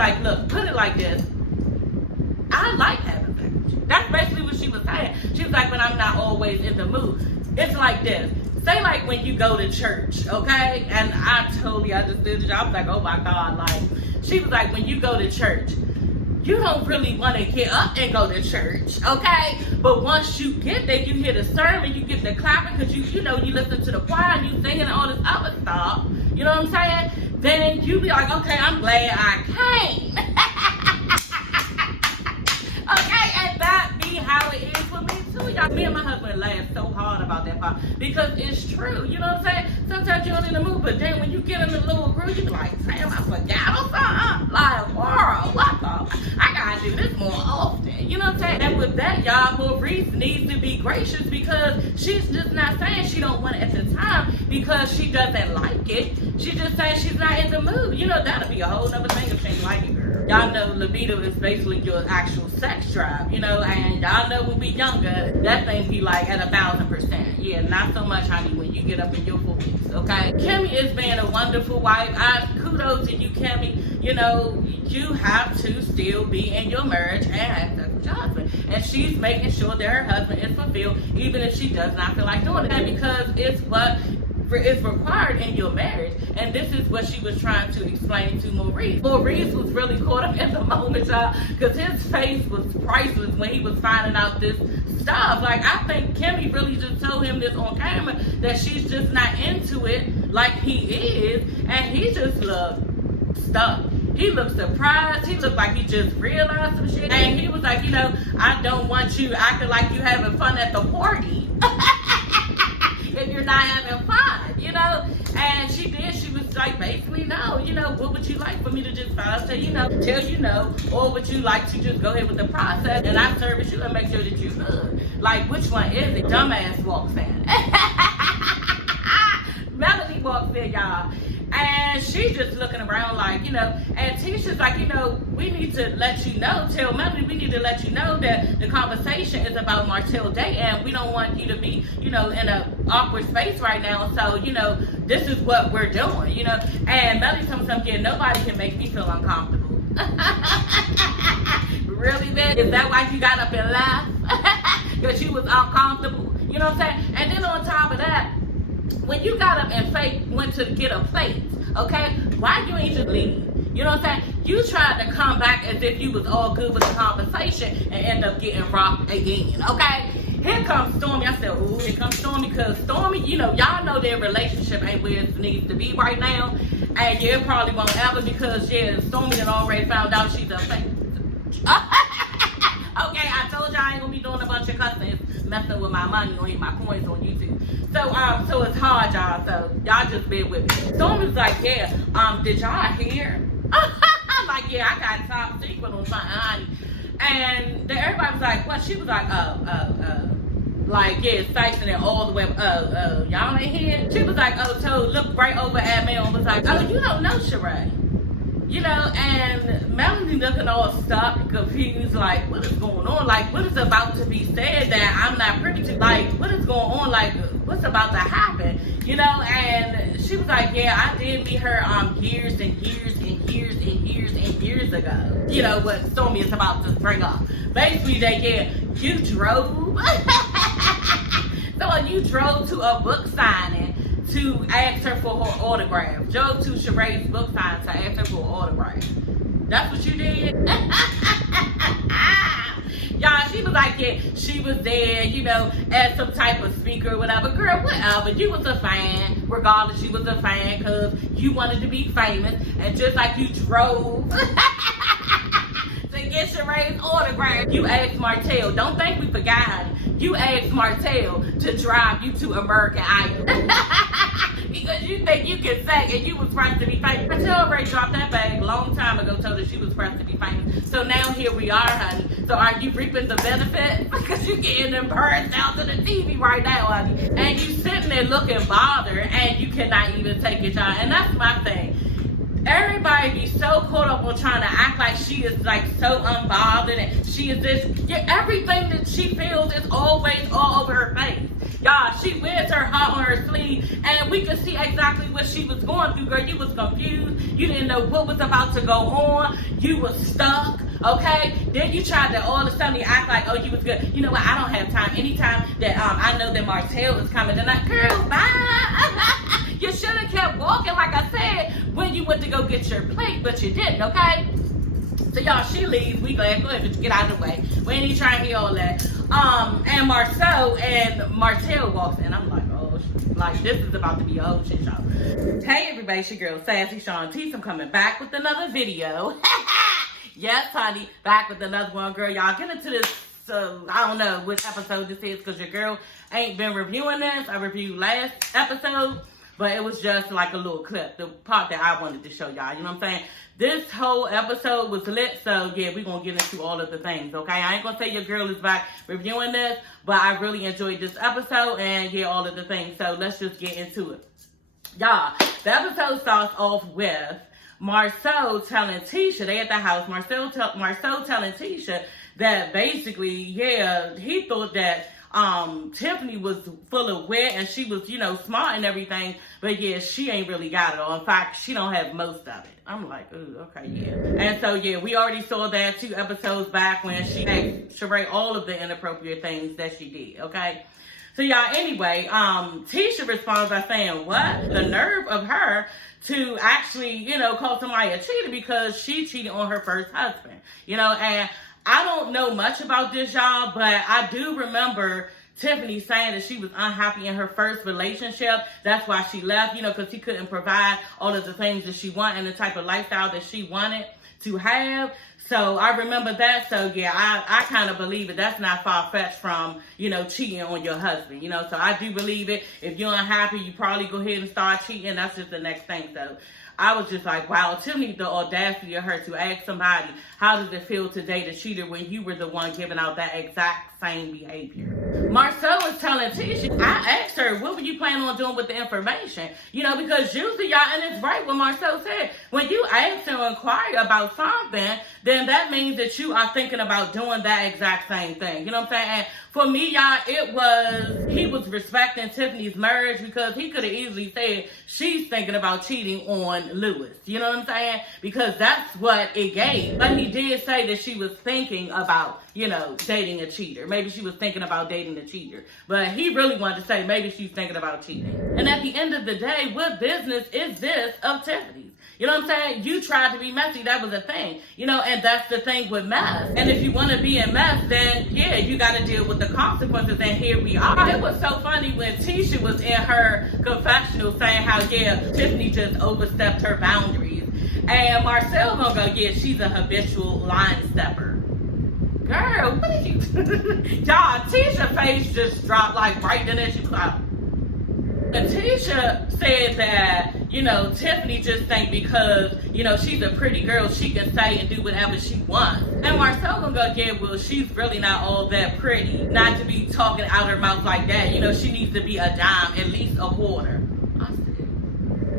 like, look, put it like this. I like having sex with you. That's basically what she was saying. She was like, but I'm not always in the mood. It's like this. Say like when you go to church, okay? And I totally understood it. I was like, oh my God, like, she was like, when you go to church, you don't really want to get up and go to church, okay? But once you get there, you hear the sermon, you get the clapping, because you know, you listen to the choir and you singing and all this other stuff. You know what I'm saying? Then you be like, okay, I'm glad I came. Okay, and that be how it is for me too, y'all. Me and my husband laugh so hard about that part because it's true. You know what I'm saying? Sometimes you're in the mood, but then when you get in the little groove, you be like, damn, I forgot or something. Like, wow, what the? I gotta do this more often. You know what I'm saying? And with that, y'all, Maurice needs to be gracious because she's just not saying she don't want it at the time because she doesn't like it. She just saying she's not in the mood. You know, that'll be a whole nother thing if she ain't like it, girl. Y'all know libido is basically your actual sex drive, you know, and y'all know when we younger, that thing be like at 1,000%. Yeah, not so much, honey, when you get up in your 40s, okay? Kimmy is being a wonderful wife. Kudos to you, Kimmy. You know, you have to still be in your marriage and have sex with your husband. And she's making sure that her husband is fulfilled, even if she does not feel like doing it. And because it's what is required in your marriage. And this is what she was trying to explain to Maurice. Maurice was really caught up in the moment, y'all, because his face was priceless when he was finding out this stuff. Like, I think Kimmy really just told him this on camera that she's just not into it like he is, and he just looked stuck. He looked surprised. He looked like he just realized some shit. And he was like, you know, I don't want you acting like you having fun at the party if you're not having fun, you know? And she did. She was like, basically, no, you know, what would you like for me to just tell you no, or would you like to just go ahead with the process and I service you and make sure that you're good? Like, which one is it? Dumbass walks in. Melanie walks in, y'all. And she's just looking around like, you know, and Tisha's like, you know, we need to let you know, tell Melanie, we need to let you know that the conversation is about Martell Day and we don't want you to be, you know, in an awkward space right now. So, you know, this is what we're doing, you know. And Melanie told me something, yeah, nobody can make me feel uncomfortable. Really, bitch? Is that why you got up and laughed? Because you was uncomfortable? You know what I'm saying? And then on top of that, when you got up and fake went to get a plate, okay, why you ain't just leave? You know what I'm saying? You tried to come back as if you was all good with the conversation and end up getting rocked again, okay? Here comes Stormy. I said, ooh, here comes Stormy, because Stormy, you know, y'all know their relationship ain't where it needs to be right now. And yeah, it probably won't ever because, yeah, Stormy had already found out she's a fake. Okay, I told y'all I ain't gonna be doing a bunch of cussing, messing with my money or my coins on YouTube. So it's hard, y'all. So y'all just bear with me. Stormy's like, yeah, did y'all hear? I'm like, yeah, I got top secret on something, honey. And then everybody was like, what? She was like, like, yeah, Sykes and all the way, y'all ain't here? She was like, oh, so look right over at me and was like, oh, you don't know Sheree. You know, and Melanie looking all stuck and confused, like, what is going on? Like, what is about to be said that I'm not privy to? Like, what is going on? Like, what's about to happen? You know, and she was like, yeah, I did meet her years and years and years and years and years ago. You know, what Stormy is about to bring up. Basically, you drove. So you drove to a book signing to ask her for her autograph. Drove to Sheree's book sign to ask her for an autograph. That's what you did? Y'all, she was like, yeah, she was there, you know, as some type of speaker or whatever. Girl, whatever. You was a fan. Regardless, you was a fan because you wanted to be famous. And just like you drove to get Sheree's autograph, you asked Martell. Don't think we forgot. You asked Martell to drive you to American Idol. Because you think you can sing and you was pressed to be famous. Martell already dropped that bag a long time ago, told her she was pressed to be famous. So now here we are, honey. So are you reaping the benefits? Because you getting them birds down to the TV right now, honey. And you sitting there looking bothered and you cannot even take it, y'all. And that's my thing. Everybody be so caught up on trying to act like she is like so unbothered and she is this. Yeah, everything that she feels is always all over her face. Y'all, she wears her heart on her sleeve, and we could see exactly what she was going through, girl. You was confused. You didn't know what was about to go on. You was stuck, okay? Then you tried to all of a sudden act like, oh, you was good. You know what? I don't have time. Anytime that I know that Martell is coming, then like, girl, bye. You should have kept walking, like I said, when you went to go get your plate, but you didn't, okay? So y'all, she leaves. We glad. Go ahead, but get out of the way. We ain't even trying to hear all that. And Marceau and Martell walks in. I'm like, oh, like this is about to be a whole shit show. Hey everybody, it's your girl Sassy Shantice. I'm coming back with another video. Yes, honey, back with another one, girl. Y'all get into this. I don't know which episode this is because your girl ain't been reviewing this. I reviewed last episode, but it was just like a little clip, the part that I wanted to show y'all. You know what I'm saying? This whole episode was lit, so yeah, we're going to get into all of the things, okay? I ain't going to say your girl is back reviewing this, but I really enjoyed this episode and yeah, all of the things. So let's just get into it. Y'all, the episode starts off with Marceau telling Tisha, they at the house, Marceau telling Tisha that basically, yeah, he thought that Tiffany was full of wit and she was, you know, smart and everything, but yeah, she ain't really got it all. In fact, she don't have most of it. I'm like, ooh, okay, yeah. And so yeah, we already saw that 2 episodes back when she asked Sheree all of the inappropriate things that she did, okay? So y'all, anyway, Tisha responds by saying, what? The nerve of her to actually, you know, call somebody a cheater because she cheated on her first husband, you know, and I don't know much about this, y'all, but I do remember Tiffany saying that she was unhappy in her first relationship. That's why she left, you know, because he couldn't provide all of the things that she wanted and the type of lifestyle that she wanted to have. So I remember that. So yeah, I kind of believe it. That's not far-fetched from, you know, cheating on your husband, you know. So I do believe it. If you're unhappy, you probably go ahead and start cheating. That's just the next thing, though. I was just like, wow, Tiffany, the audacity of her to ask somebody, how does it feel to date a cheater when you were the one giving out that exact same behavior? Marceau was telling Tisha, I asked her, what were you planning on doing with the information? You know, because usually, y'all, and it's right what Marceau said, when you ask and inquire about something, then that means that you are thinking about doing that exact same thing. You know what I'm saying? And for me, y'all, he was respecting Tiffany's marriage because he could have easily said, she's thinking about cheating on Lewis. You know what I'm saying? Because that's what it gave. But he did say that she was thinking about, you know, dating a cheater. Maybe she was thinking about dating a cheater. But he really wanted to say maybe she's thinking about cheating. And at the end of the day, what business is this of Tiffany's? You know what I'm saying? You tried to be messy. That was a thing. You know, and that's the thing with mess. And if you want to be in mess, then yeah, you got to deal with the consequences. And here we are. It was so funny when Tisha was in her confessional saying how, yeah, Tiffany just overstepped her boundaries. And Marcel gonna go, yeah, she's a habitual line stepper. Girl, what did you y'all, Tisha's face just dropped like right then as she clapped. And Tisha said that, you know, Tiffany just think because, you know, she's a pretty girl, she can say and do whatever she wants. And Marcel gonna go, yeah, well, she's really not all that pretty. Not to be talking out her mouth like that. You know, she needs to be a dime, at least a quarter.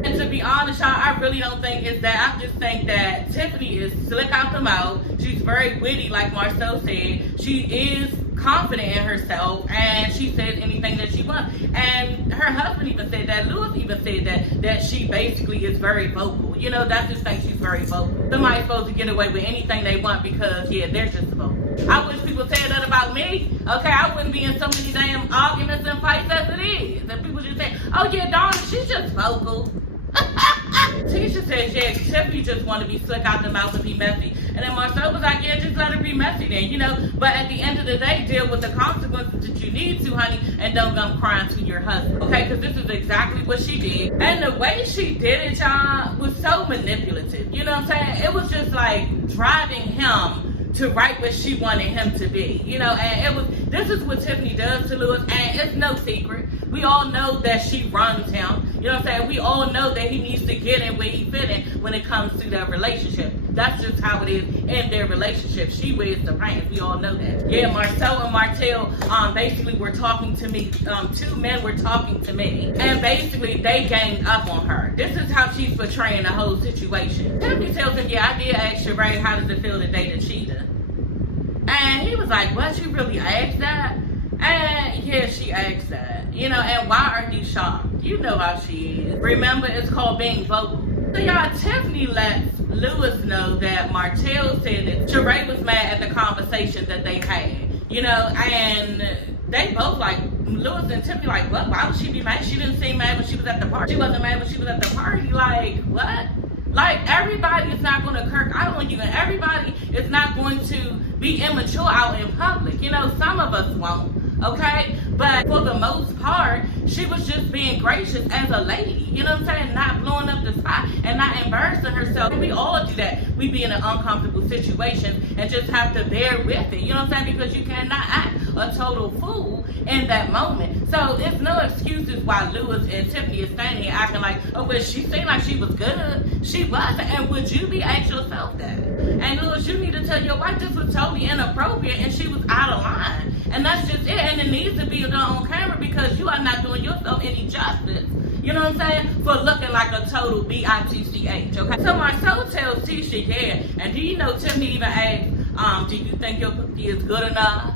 And to be honest, y'all, I really don't think it's that. I just think that Tiffany is slick out the mouth. She's very witty, like Marcel said. She is confident in herself, and she says anything that she wants. And her husband even said that. Lewis even said that she basically is very vocal. You know, that's just think she's very vocal. Somebody's supposed to get away with anything they want because, yeah, they're just vocal. I wish people said that about me. Okay, I wouldn't be in so many damn arguments and fights as it is. And people just say, oh, yeah, darn it, she's just vocal. Tisha says, yeah, Tiffany just want to be slick out the mouth and be messy. And then Marcel was like, yeah, just let her be messy then, you know. But at the end of the day, deal with the consequences that you need to, honey, and don't come crying to your husband. Okay, because this is exactly what she did. And the way she did it, y'all, was so manipulative. You know what I'm saying? It was just like driving him to right where she wanted him to be. You know, and this is what Tiffany does to Lewis, and it's no secret. We all know that she runs him. You know what I'm saying? We all know that he needs to get in where he fit in when it comes to their relationship. That's just how it is in their relationship. She wears the pants. We all know that. Yeah, Marcel and Martell basically were talking to me. 2 men were talking to me. And basically they ganged up on her. This is how she's portraying the whole situation. Tiffany tells him, yeah, I did ask Sheree, how does it feel to date a cheater? And he was like, what, you really asked that? And yeah, she asked that, you know, and why are you shocked? You know how she is. Remember, it's called being vocal. So y'all, Tiffany lets Lewis know that Martell said that Sheree was mad at the conversation that they had, you know, and they both like, Lewis and Tiffany like, what? Why would she be mad? She didn't seem mad when she was at the party. She wasn't mad when she was at the party. Like, what? Like, everybody is not going to kirk out on you, and everybody is not going to be immature out in public. You know, some of us won't. Okay, but for the most part, she was just being gracious as a lady, you know what I'm saying? Not blowing up the spot and not embarrassing herself. We all do that. We be in an uncomfortable situation and just have to bear with it, you know what I'm saying? Because you cannot act a total fool in that moment. So it's no excuses why Lewis and Tiffany is standing here acting like, oh, well, she seemed like she was good. She wasn't. And would you be asking yourself that? And Lewis, you need to tell your wife this was totally inappropriate and she was out of line. And that's just it. And it needs to be done on camera because you are not doing yourself any justice. You know what I'm saying? For looking like a total bitch, okay? So Marcel tells Tisha, yeah. And do you know Tiffany even asked, do you think your cookie is good enough?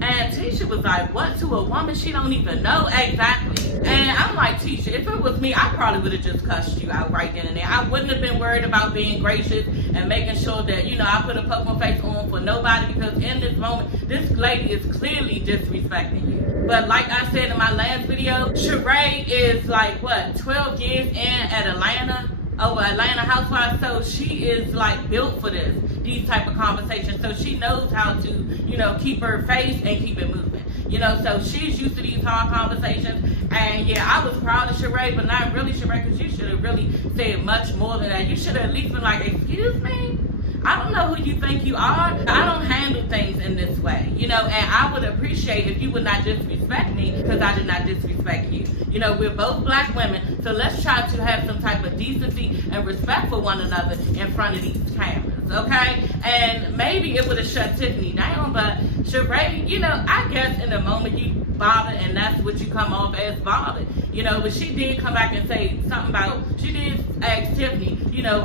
And Tisha was like, what, to a woman she don't even know? Exactly. And I'm like, Tisha, if it was me, I probably would have just cussed you out right then and there. I wouldn't have been worried about being gracious and making sure that, you know, I put a poker face on for nobody, because in this moment, this lady is clearly disrespecting you. But like I said in my last video, Sheree is like, what, 12 years in at Atlanta? Atlanta Housewives, so she is like built for these type of conversations. So she knows how to, you know, keep her face and keep it moving. You know, so she's used to these hard conversations. And yeah, I was proud of Sheree, but not really Sheree, because you should have really said much more than that. You should have at least been like, excuse me? I don't know who you think you are. I don't handle things in this way, you know, and I would appreciate if you would not disrespect me, because I did not disrespect you. You know, we're both black women, so let's try to have some type of decency and respect for one another in front of these cameras, okay? And maybe it would have shut Tiffany down, but Sheree, you know, I guess in the moment you bothered, and that's what you come off as bothered, you know, but she did come back and say something about, she did ask Tiffany, you know,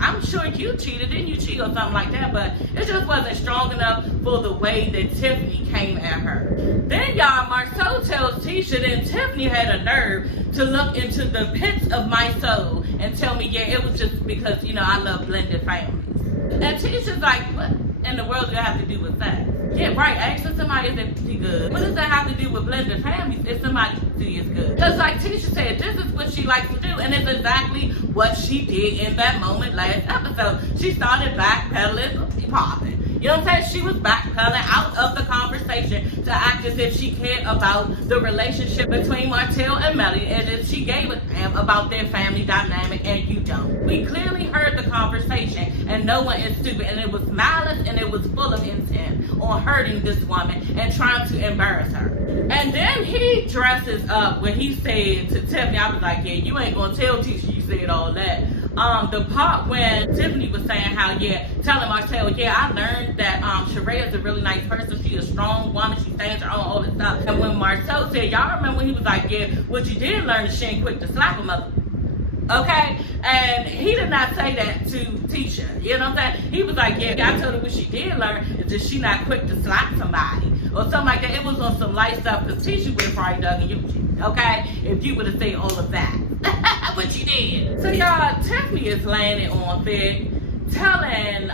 I'm sure you cheated, didn't you cheat or something like that, but it just wasn't strong enough for the way that Tiffany came at her. Then y'all, Marceau tells Tisha that Tiffany had a nerve to look into the pits of my soul and tell me, yeah, it was just because, you know, I love blended families. And Tisha's like, what in the world do I have to do with that? Yeah, right, asking somebody is she good. What does that have to do with blended families if somebody is good? Because like Tisha said, this is what she likes to do, and it's exactly what she did in that moment last episode. She started backpedaling, popping. You know what I'm saying? She was backpedaling out of the conversation to act as if she cared about the relationship between Martell and Melly, and if she gave a damn about their family dynamic, and you don't. We clearly heard the conversation, and no one is stupid, and it was malice, and it was full of intent on hurting this woman and trying to embarrass her. And then he dresses up when he said to Tiffany, I was like, yeah, you ain't gonna tell Tisha you said all that. The part when Tiffany was saying how, yeah, telling Marcel, yeah, I learned that Sheree is a really nice person. She's a strong woman. She stands her own, all this stuff. And when Marcel said, y'all remember when he was like, yeah, what you did learn is she ain't quick to slap a mother. Okay? And he did not say that to Tisha. You know what I'm saying? He was like, yeah, I told her what she did learn is that she not quick to slap somebody. Or something like that. It was on some light stuff, because Tisha would have probably dug in you, okay? If you would have said all of that. But you did. So y'all, Tiffany is landing on Fig, telling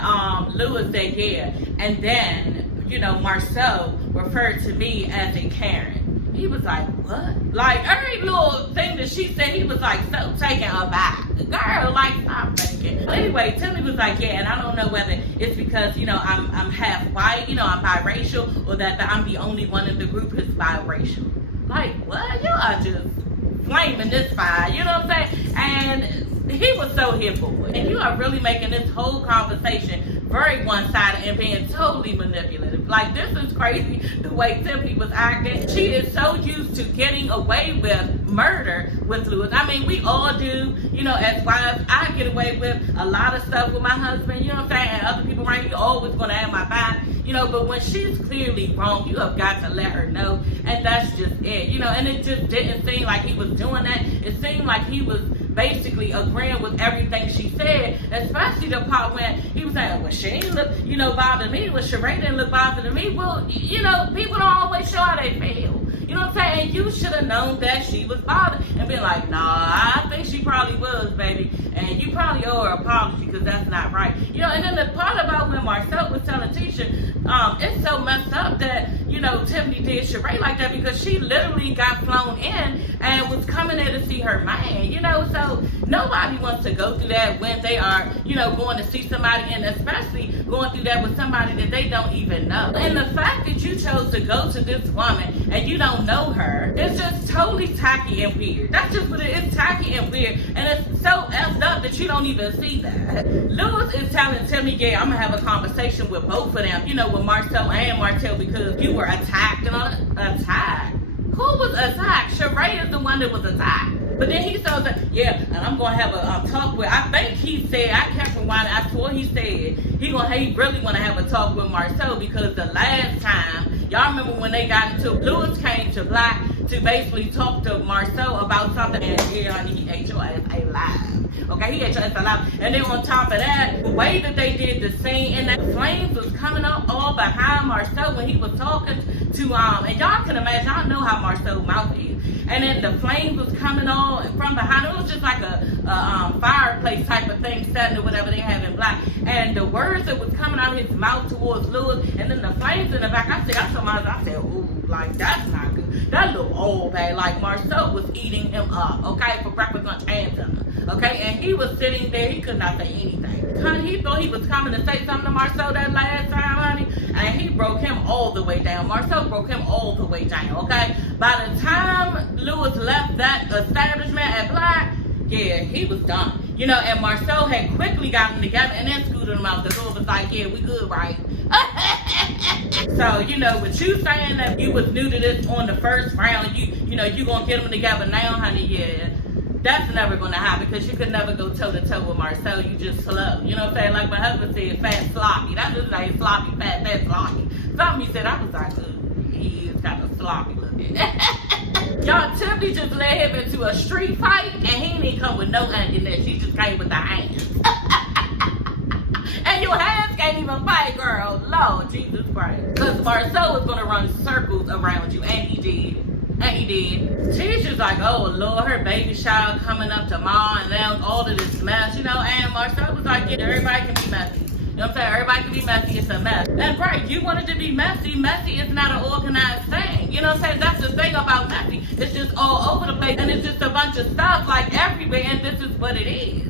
Lewis that, yeah. And then, you know, Marceau referred to me as a Karen. He was like, what? Like, every little thing that she said, he was like so taken aback. Girl, like, stop thinking. Anyway, Tiffany was like, yeah, and I don't know whether it's because, you know, I'm half white, you know, I'm biracial, or that I'm the only one in the group who's biracial. Like, what? You are just flaming this fire, you know what I'm saying? And he was so here for it. And you are really making this whole conversation very one-sided and being totally manipulative. Like, this is crazy, the way Tiffany was acting. She is so used to getting away with murder with Lewis. I mean, we all do, you know, as wives. I get away with a lot of stuff with my husband, you know what I'm saying? And other people around you always going to have my back, you know, but when she's clearly wrong, you have got to let her know, and that's just it, you know, and it just didn't seem like he was doing that. It seemed like he was basically agreeing with everything she said, especially the part when he was saying, well, she ain't look, bothered me. Well, Sheree didn't look bothered to me. Well, people don't always show how they feel. You know what I'm saying? And you should have known that she was bothered and been like, nah, I think she probably was, baby. And you probably owe her an apology because that's not right. And then the part about when Marcel was telling Tisha, it's so messed up that, Tiffany did Sheree like that because she literally got flown in and was coming there to see her man, so nobody wants to go through that when they are, going to see somebody, and especially going through that with somebody that they don't even know. And the fact that you chose to go to this woman and you don't know her, it's just totally tacky and weird. That's just what it is, tacky and weird, and it's so effed up that you don't even see that. Lewis is telling Timmy, yeah, I'm gonna have a conversation with both of them, with Marcel and Martell, because you were attacked and all that. Attacked? Who was attacked? Sheree is the one that was attacked. But then he says, yeah, and I'm going to have a talk with, I think he said, I kept rewinding, I swore he said, he really want to have a talk with Marcel, because the last time, y'all remember when they got into, Lewis came to Black to basically talk to Marcel about something, and yeah, honey, he ate your ass alive. Okay, he ate your ass alive. And then on top of that, the way that they did the scene, and the flames was coming up all behind Marcel when he was talking to, and y'all can imagine, y'all know how Marcel's mouth is. And then the flames was coming on from behind. It was just like a fireplace type of thing, setting or whatever they have in Black. And the words that was coming out of his mouth towards Lewis, and then the flames in the back. I said, ooh, like that's not good. That looked all bad. Like Marcel was eating him up, okay, for breakfast, lunch, and dinner. Okay, and he was sitting there. He could not say anything. Honey, he thought he was coming to say something to Marcel that last time, honey, and he broke him all the way down. Marcel broke him all the way down. Okay, by the time Lewis left that establishment at Black, yeah, he was done. And Marcel had quickly gotten together and then scooted him out. The door was like, yeah, we good, right? So, with you saying that you was new to this on the first round, you gonna get them together now, honey, yeah. That's never going to happen, because you could never go toe-to-toe with Marcel. You just slow. You know what I'm saying? Like my husband said, fat, sloppy. That's just like sloppy, fat, sloppy. Something he said, I was like, he is kind of sloppy looking. Y'all, Tiffany just led him into a street fight, and he didn't come with no ammunition. She just came with the hands. And your hands can't even fight, girl. Lord Jesus Christ. Because Marcel was going to run circles around you, and he did. And he did. Tisha's like, oh Lord, her baby shower coming up tomorrow, and now all of this mess, and Marcel was like, yeah, everybody can be messy. You know what I'm saying? Everybody can be messy, it's a mess. And right, you wanted to be messy. Messy is not an organized thing. You know what I'm saying? That's the thing about messy. It's just all over the place, and it's just a bunch of stuff like everywhere, and this is what it is.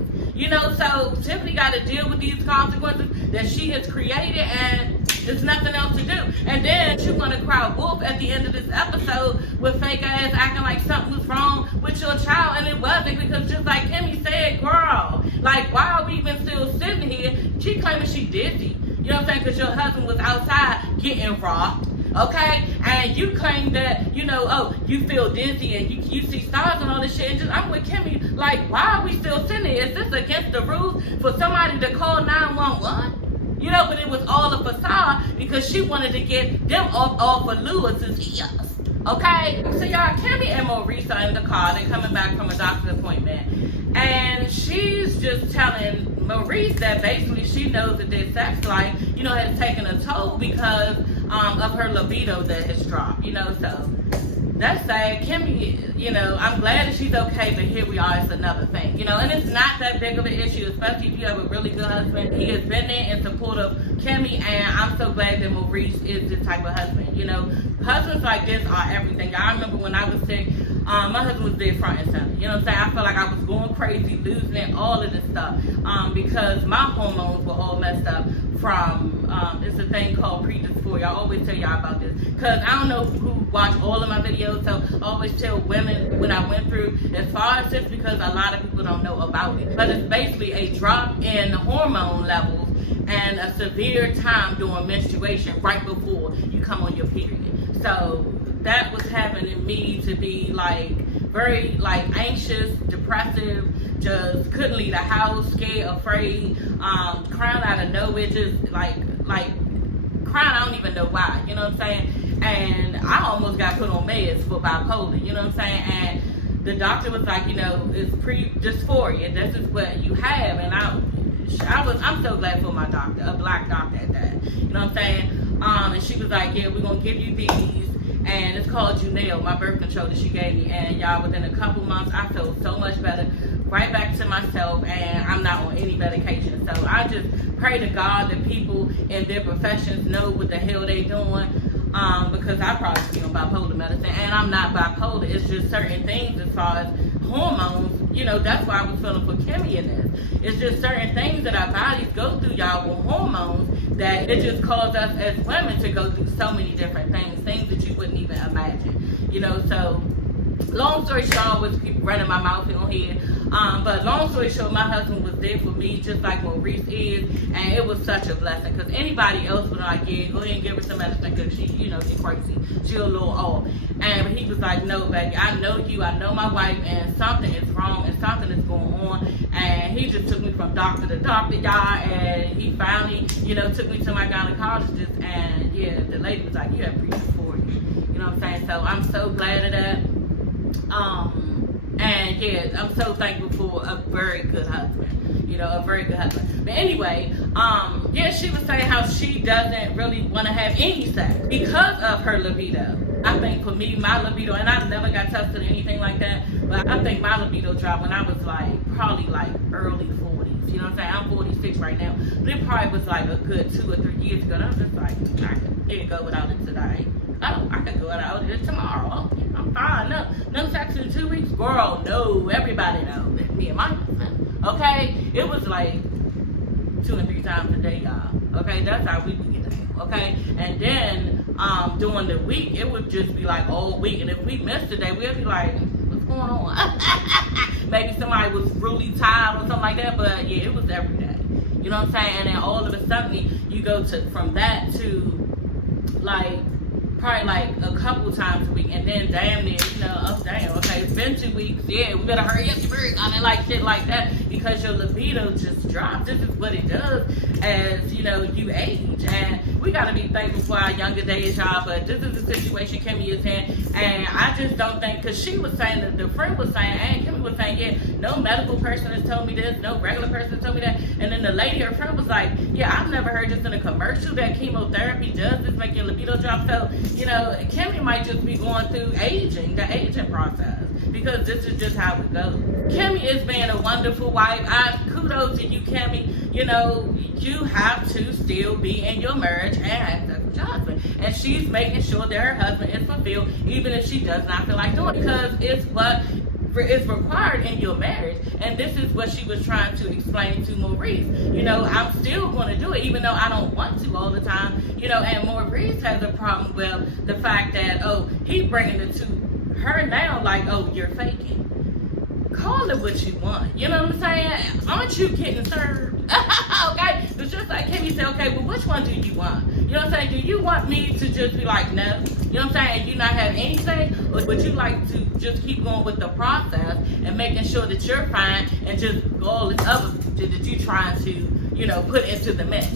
So Tiffany got to deal with these consequences that she has created, and there's nothing else to do. And then she want to cry wolf at the end of this episode with fake ass acting like something was wrong with your child, and it wasn't, because just like Kimmy said, girl, like, why are we even still sitting here? She claiming she dizzy. You know what I'm saying? Because your husband was outside getting robbed. Okay, and you claim that, oh, you feel dizzy and you see stars and all this shit. And I'm with Kimmy, like, why are we still sitting there? Is this against the rules for somebody to call 911? But it was all a facade because she wanted to get them off of Lewis's ears. Okay, so y'all, Kimmy and Maurice are in the car. They're coming back from a doctor's appointment, and she's just telling Maurice that basically she knows that their sex life, has taken a toll because of her libido that has dropped, so that's sad. Kimmy, I'm glad that she's okay, but here we are, it's another thing, and it's not that big of an issue, especially if you have a really good husband. He has been there in support of Kimmy, and I'm so glad that Maurice is this type of husband. Husbands like this are everything. I remember when I was sick, my husband was there front and center. You know what I'm saying? I felt like I was going crazy, losing it, all of this stuff, because my hormones were all messed up from, it's a thing called predysphoria. I always tell y'all about this, because I don't know who watch all of my videos, so I always tell women when I went through, as far as just because a lot of people don't know about it, but it's basically a drop in hormone levels and a severe time during menstruation right before you come on your period. So that was happening me to be like very like anxious, depressive, just couldn't leave the house, scared, afraid, crying out of nowhere, just like crying, I don't even know why, you know what I'm saying? And I almost got put on meds for bipolar, you know what I'm saying? And the doctor was like, you know, it's pre-dysphoria. This is what you have. And I'm so glad for my doctor, a black doctor at that. You know what I'm saying? And she was like, yeah, we're going to give you these. And it's called Junelle, my birth control that she gave me. And y'all, within a couple months, I feel so much better. Right back to myself, and I'm not on any medication. So I just pray to God that people in their professions know what the hell they doing. Because I probably be on bipolar medicine, and I'm not bipolar. It's just certain things as far as hormones. You know, that's why I was feeling for Kimmy in this. It's just certain things that our bodies go through, y'all, with hormones, that it just causes us as women to go through so many different things that you wouldn't even imagine. You know, so long story short, I was keep running my mouth on here. But long story short, my husband was there for me just like Maurice is, and it was such a blessing, because anybody else would like, yeah, go ahead and give her some medicine because she, you know, she's crazy, she's a little off. And he was like, no, baby, I know you, I know my wife, and something is wrong and something is going on. And he just took me from doctor to doctor, y'all, and he finally, you know, took me to my gynecologist, and yeah, the lady was like, you have pre-dysphoria. You know what I'm saying? So I'm so glad of that. And yeah, I'm so thankful for a very good husband, you know, a very good husband. But anyway, yeah, she was saying how she doesn't really want to have any sex because of her libido. I think for me, my libido, and I never got tested or anything like that, but I think my libido dropped when I was like, probably like early 40s. You know what I'm saying? I'm 46 right now, but it probably was like a good 2 or 3 years ago. And I was just like, I can't go without it today. Oh, I could go without it tomorrow. I'm fine. No sex in 2 weeks. Girl, no. Everybody knows that me and my husband. Okay? It was like 2 and 3 times a day, y'all. Okay? That's how we would get down. Okay? And then during the week, it would just be like all week. And if we missed a day, we'd be like, what's going on? Maybe somebody was really tired or something like that. But yeah, it was every day. You know what I'm saying? And then all of a sudden, you go from that to like probably like a couple times a week, and then damn near, you know, oh damn, okay, it's been 2 weeks, yeah, we better hurry up, I mean, like shit like that, because your libido just drops. This is what it does as, you know, you age, and we gotta be thankful for our younger days, y'all, but this is the situation Kimmy is in, and I just don't think, because she was saying, that the friend was saying, and Kimmy was saying, yeah, no medical person has told me this, no regular person has told me that, and then the lady, her friend was like, yeah, I've never heard this in a commercial, that chemotherapy does this, make your libido drop. So, you know, Kimmy might just be going through the aging process, because this is just how it goes. Kimmy is being a wonderful wife. Kudos to you, Kimmy. You know, you have to still be in your marriage and have sex with your husband. And she's making sure that her husband is fulfilled, even if she does not feel like doing it, because it's what is required in your marriage. And this is what she was trying to explain to Maurice. You know, I'm still going to do it, even though I don't want to all the time. You know, and Maurice has a problem with the fact that, oh, he bringing it to her now, like, oh, you're faking. Call it what you want. You know what I'm saying? Aren't you getting served? Okay? It's just like Kimmy said, okay, well, which one do you want? You know what I'm saying? Do you want me to just be like, no? You know what I'm saying? And you not have anything? Or would you like to just keep going with the process and making sure that you're fine, and just all this other that you're trying to, you know, put into the mix?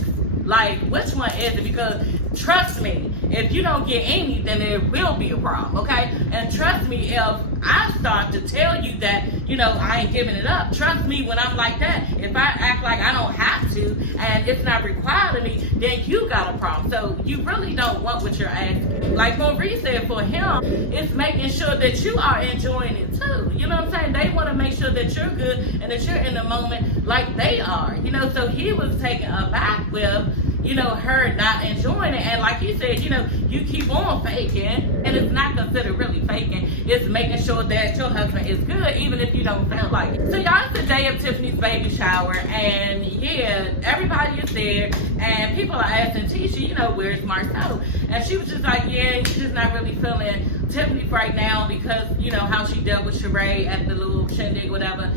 Like, which one is it? Because trust me, if you don't get any, then there will be a problem, okay? And trust me, if I start to tell you that, you know, I ain't giving it up, trust me, when I'm like that, if I act like I don't have to and it's not required of me, then you got a problem. So you really don't want what you're asking. Like Maurice said, for him, it's making sure that you are enjoying it too. You know what I'm saying? They want to make sure that you're good and that you're in the moment like they are. You know, so he was taken aback with, you know, her not enjoying it. And like you said, you know, you keep on faking, and it's not considered really faking. It's making sure that your husband is good, even if you don't feel like it. So y'all, it's the day of Tiffany's baby shower, and yeah, everybody is there, and people are asking Tisha, you know, where's Marcel? And she was just like, yeah, he's just not really feeling Tiffany right now, because, you know, how she dealt with Sheree at the little shindig, whatever.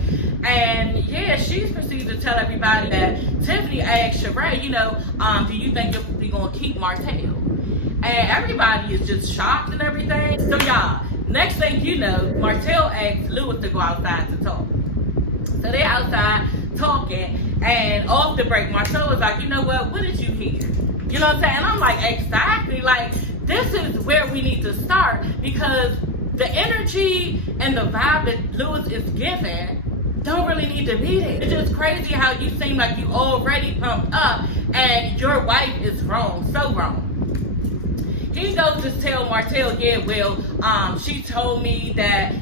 And yeah, she's proceeded to tell everybody that Tiffany asked Sheree, you know, do you think you're going to keep Martell? And everybody is just shocked and everything. So y'all, next thing you know, Martell asked Lewis to go outside to talk. So they're outside talking, and off the break, Martell was like, you know what did you hear? You know what I'm saying? And I'm like, exactly, like, this is where we need to start, because the energy and the vibe that Lewis is giving don't really need to be there. It's just crazy how you seem like you already pumped up and your wife is wrong, so wrong. He goes to tell Martell, yeah, well, she told me that,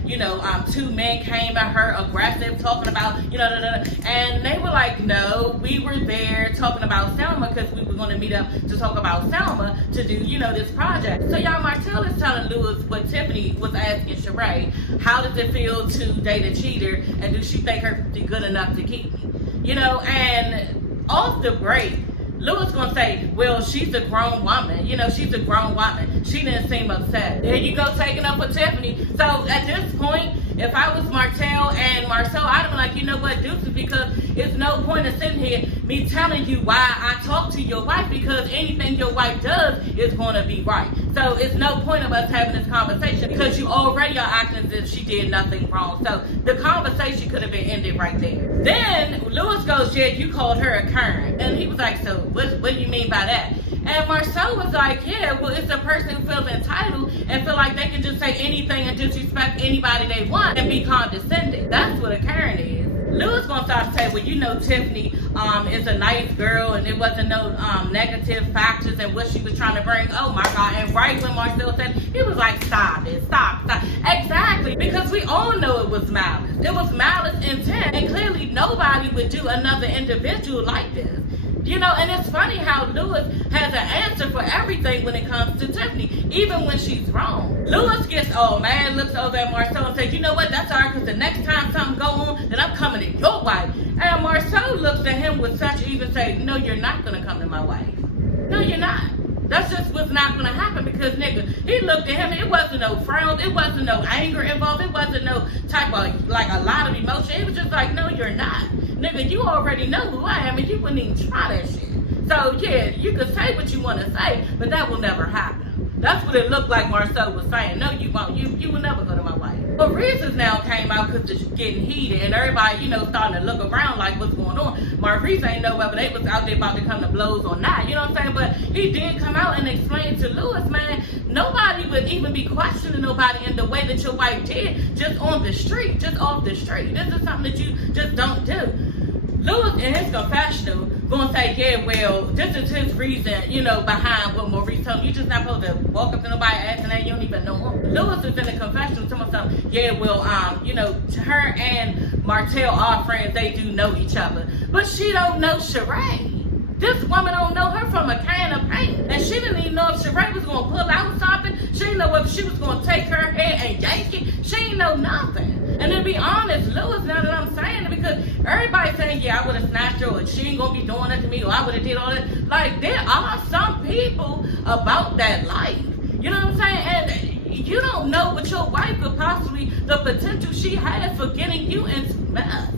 two men came at her aggressive, talking about, and they were like, no, we were there talking about Selma because we were going to meet up to talk about Selma to do, this project. So y'all, Martell is telling Lewis what Tiffany was asking Sheree, how does it feel to date a cheater, and does she think her good enough to keep me? And off the break, Lewis gonna say, well, she's a grown woman. She's a grown woman. She didn't seem upset. There you go, taking up for Tiffany. So at this point, if I was Martell and Marcel, I'd have been like, you know what, deuces, because it's no point in sitting here, me telling you why I talk to your wife, because anything your wife does is gonna be right. So it's no point of us having this conversation because you already are acting as if she did nothing wrong. So the conversation could have been ended right there. Then Lewis goes, yeah, you called her a Karen. And he was like, so what do you mean by that? And Marcel was like, yeah, well, it's a person who feels entitled and feel like they can just say anything and disrespect anybody they want and be condescending. That's what a Karen is. Lewis gonna start to say, well, Tiffany is a nice girl and there wasn't no negative factors and what she was trying to bring. Oh my God. And right when Marcel said, he was like, stop it, stop. Exactly, because we all know it was malice. It was malice intent, and clearly nobody would do another individual like this. And it's funny how Lewis has an answer for everything when it comes to Tiffany, even when she's wrong. Lewis gets all mad, looks over at Marcel and says, you know what, that's all right, because the next time something go on, then I'm coming to your wife. And Marcel looks at him with such even say, no, you're not going to come to my wife. No, you're not. That's just what's not going to happen because, nigga, he looked at him, it wasn't no frowns, it wasn't no anger involved, it wasn't no type of, like, a lot of emotion. It was just like, no, you're not. Nigga, you already know who I am and you wouldn't even try that shit. So, yeah, you could say what you want to say, but that will never happen. That's what it looked like Marcel was saying. No, you won't. You will never go to my wife. But Reese's now came out because it's getting heated and everybody, starting to look around like what's going on. Maurice ain't know whether they was out there about to come to blows or not. You know what I'm saying? But he did come out and explain to Lewis, man, nobody would even be questioning nobody in the way that your wife did just on the street, just off the street. This is something that you just don't do. Lewis in his confessional gonna say, yeah, well, this is his reason, behind what Maurice told him. You just not supposed to walk up to nobody asking that you don't even know him. Lewis is in the confessional telling something, yeah, well, her and Martell are friends, they do know each other. But she don't know Sheree. This woman don't know her from a can of paint. And she didn't even know if Sheree was gonna pull out something. She didn't know if she was gonna take her head and yank it. She didn't know nothing. And to be honest, Lewis, now that I'm saying it, because everybody's saying, yeah, I would have snatched her, or she ain't gonna be doing that to me, or I would have did all that. Like, there are some people about that life. You know what I'm saying? And you don't know what your wife could possibly, the potential she has for getting you into mess.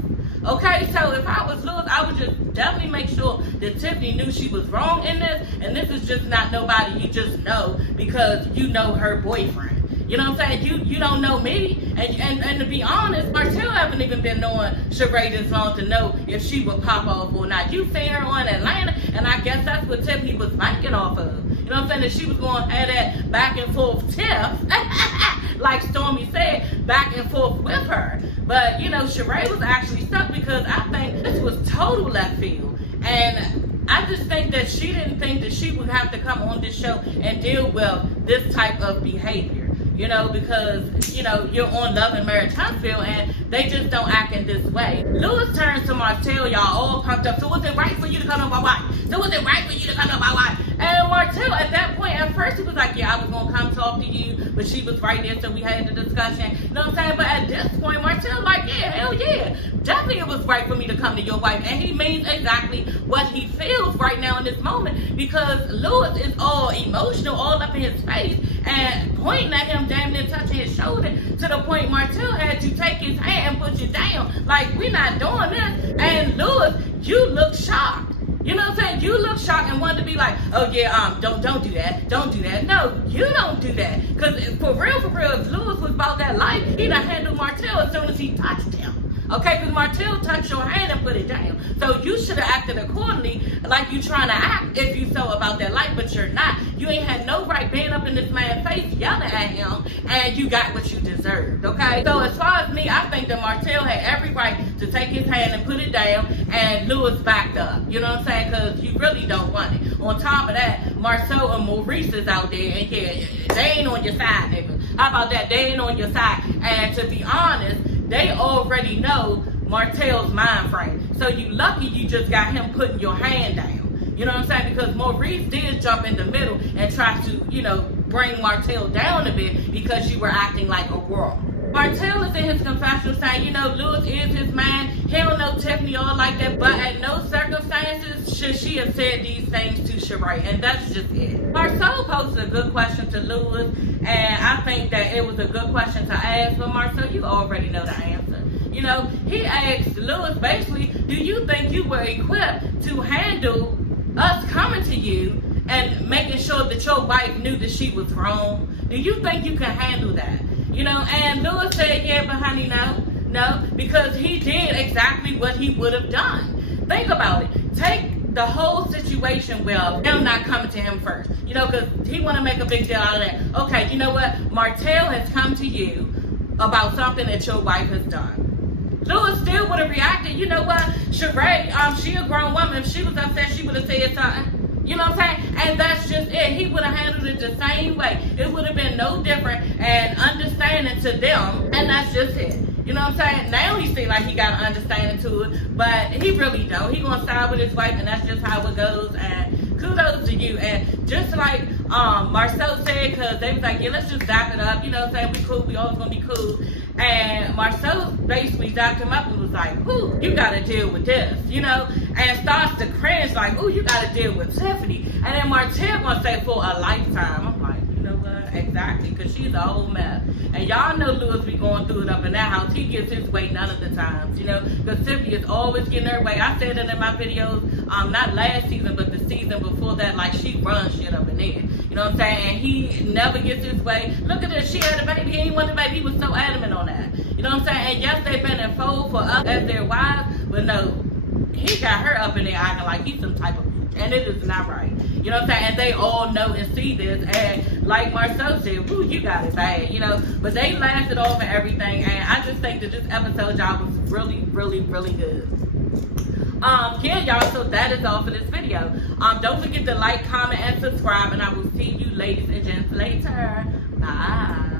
Okay, so if I was Lewis, I would just definitely make sure that Tiffany knew she was wrong in this, and this is just not nobody you just know because you know her boyfriend. You know what I'm saying? You don't know me. And to be honest, Martell haven't even been knowing Sheree this long to know if she would pop off or not. You seen her on Atlanta, and I guess that's what Tiffany was banking off of. You know what I'm saying? That she was going to have that back and forth tiff, like Stormy said, back and forth with her. But, Sheree was actually stuck because I think this was total left field. And I just think that she didn't think that she would have to come on this show and deal with this type of behavior. Because, you're on Love and Marriage Huntsville and they just don't act in this way. Lewis turns to Martell, y'all all pumped up. So was it right for you to come to my wife? So was it right for you to come to my wife? And Martell, at that point, at first he was like, yeah, I was going to come talk to you, but she was right there, so we had the discussion. You know what I'm saying? But at this point, Martell like, yeah, hell yeah. Definitely it was right for me to come to your wife. And he means exactly what he feels right now in this moment because Lewis is all emotional, all up in his face and pointing at him, damn near touching his shoulder to the point Martell had to take his hand and put you down. Like, we're not doing this. And Lewis, you look shocked. You know what I'm saying? You look shocked and wanted to be like, oh yeah, don't do that. Don't do that. No, you don't do that. Because for real, if Lewis was about that life, he'd have handled Martell as soon as he touched him. Okay, because Martell touched your hand and put it down. So you should have acted accordingly like you trying to act if you so about that life, but you're not. You ain't had no right being up in this man's face yelling at him and you got what you deserved, okay? So as far as me, I think that Martell had every right to take his hand and put it down, and Lewis backed up, you know what I'm saying? Because you really don't want it. On top of that, Marcel and Maurice is out there, and yeah, they ain't on your side, nigga. How about that? They ain't on your side. And to be honest, they already know Martell's mind frame. So you lucky you just got him putting your hand down. You know what I'm saying? Because Maurice did jump in the middle and try to, you know, bring Martell down a bit because you were acting like a girl. Martell is in his confessional saying, you know, Lewis is his man. He don't know Tiffany all like that, but at no circumstances should she have said these things to Sheree, and that's just it. Marcel posted a good question to Lewis, and I think that it was a good question to ask, but Marcel, you already know the answer. You know, he asked Lewis basically, do you think you were equipped to handle us coming to you and making sure that your wife knew that she was wrong? Do you think you can handle that? You know, and Lewis said, yeah, but honey, no, because he did exactly what he would have done. Think about it. Take the whole situation with them not coming to him first. You know, because he want to make a big deal out of that. Okay, you know what? Martell has come to you about something that your wife has done. Lewis still would have reacted. You know what? Sheree, she a grown woman. If she was upset, she would have said something. You know what I'm saying? And that's just it. He would have handled it the same way. It would have been no different and understanding to them. And that's just it. You know what I'm saying? Now he seems like he got an understanding to it, but he really don't. He gonna side with his wife, and that's just how it goes. And kudos to you. And just like Marcel said, because they was like, yeah, let's just zap it up. You know what I'm saying? We cool. We always gonna be cool. And Marcel basically zapped him up and was like, ooh, you gotta deal with this, you know? And starts to cringe like, ooh, you gotta deal with Tiffany. And then Martell gonna say for a lifetime. I'm like, you know what? Exactly, because she's a whole mess. And y'all know Lewis be going through it up in that house. He gets his way none of the times, you know? Because Tiffany is always getting her way. I said it in my videos, not last season, but the season before that, like she runs shit up in there. You know what I'm saying? And he never gets his way. Look at this, she had a baby, he ain't want a baby. He was so adamant on that. You know what I'm saying? And yes, they've been in fold for us as their wives, but no, he got her up in there acting like he's some type of bitch, and it is not right. You know what I'm saying? And they all know and see this, and like Marcel said, woo, you got it bad, you know? But they laughed it off and everything, and I just think that this episode, y'all, was really, really, really good. Yeah, y'all, so that is all for this video. Don't forget to like, comment, and subscribe, and I will see you ladies and gents later. Bye.